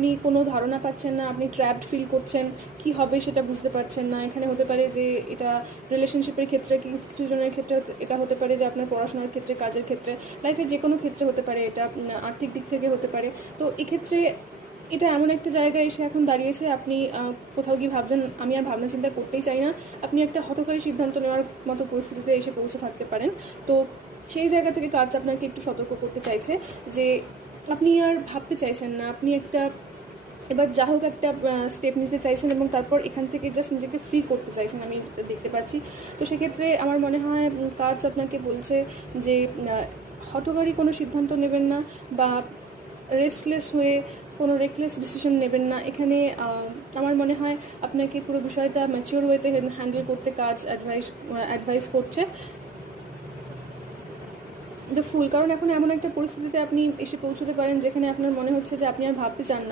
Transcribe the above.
আপনি কোনো ধারণা পাচ্ছেন না, আপনি ট্র্যাপড ফিল করছেন, কি হবে সেটা বুঝতে পারছেন না। এখানে হতে পারে যে এটা রিলেশনশিপের ক্ষেত্রে, কিছু জনের ক্ষেত্রে এটা হতে পারে যে আপনার পড়াশোনার ক্ষেত্রে, কাজের ক্ষেত্রে, লাইফের যে কোনো ক্ষেত্রে হতে পারে, এটা আর্থিক দিক থেকে হতে পারে। তো এক্ষেত্রে এটা এমন একটা জায়গায় এসে এখন দাঁড়িয়েছে, আপনি কোথাও গিয়ে ভাবছেন আমি আর ভাবনা চিন্তা করতেই চাই না, আপনি একটা হঠকারী সিদ্ধান্ত নেওয়ার মতো পরিস্থিতিতে এসে পৌঁছে থাকতে পারেন। তো সেই জায়গা থেকে কাজ আপনাকে একটু সতর্ক করতে চাইছে যে আপনি আর ভাবতে চাইছেন না, আপনি একটা এবার যা হোক একটা স্টেপ নিতে চাইছেন এবং তারপর এখান থেকে জাস্ট নিজেকে ফ্রি করতে চাইছেন, আমি দেখতে পাচ্ছি। তো সেক্ষেত্রে আমার মনে হয় কাজ আপনাকে বলছে যে হঠকারী কোনো সিদ্ধান্ত নেবেন না, বা রেস্টলেস হয়ে কোনো রেকলেস ডিসিশন নেবেন না। এখানে আমার মনে হয় আপনাকে পুরো বিষয়টা ম্যাচিওর ওয়েতে হ্যান্ডেল করতে কাজ অ্যাডভাইস করছে দ্য ফুল। কারণ এখন এমন একটা পরিস্থিতিতে আপনি এসে পৌঁছতে পারেন যেখানে আপনার মনে হচ্ছে যে আপনি আর ভাবতে চান না।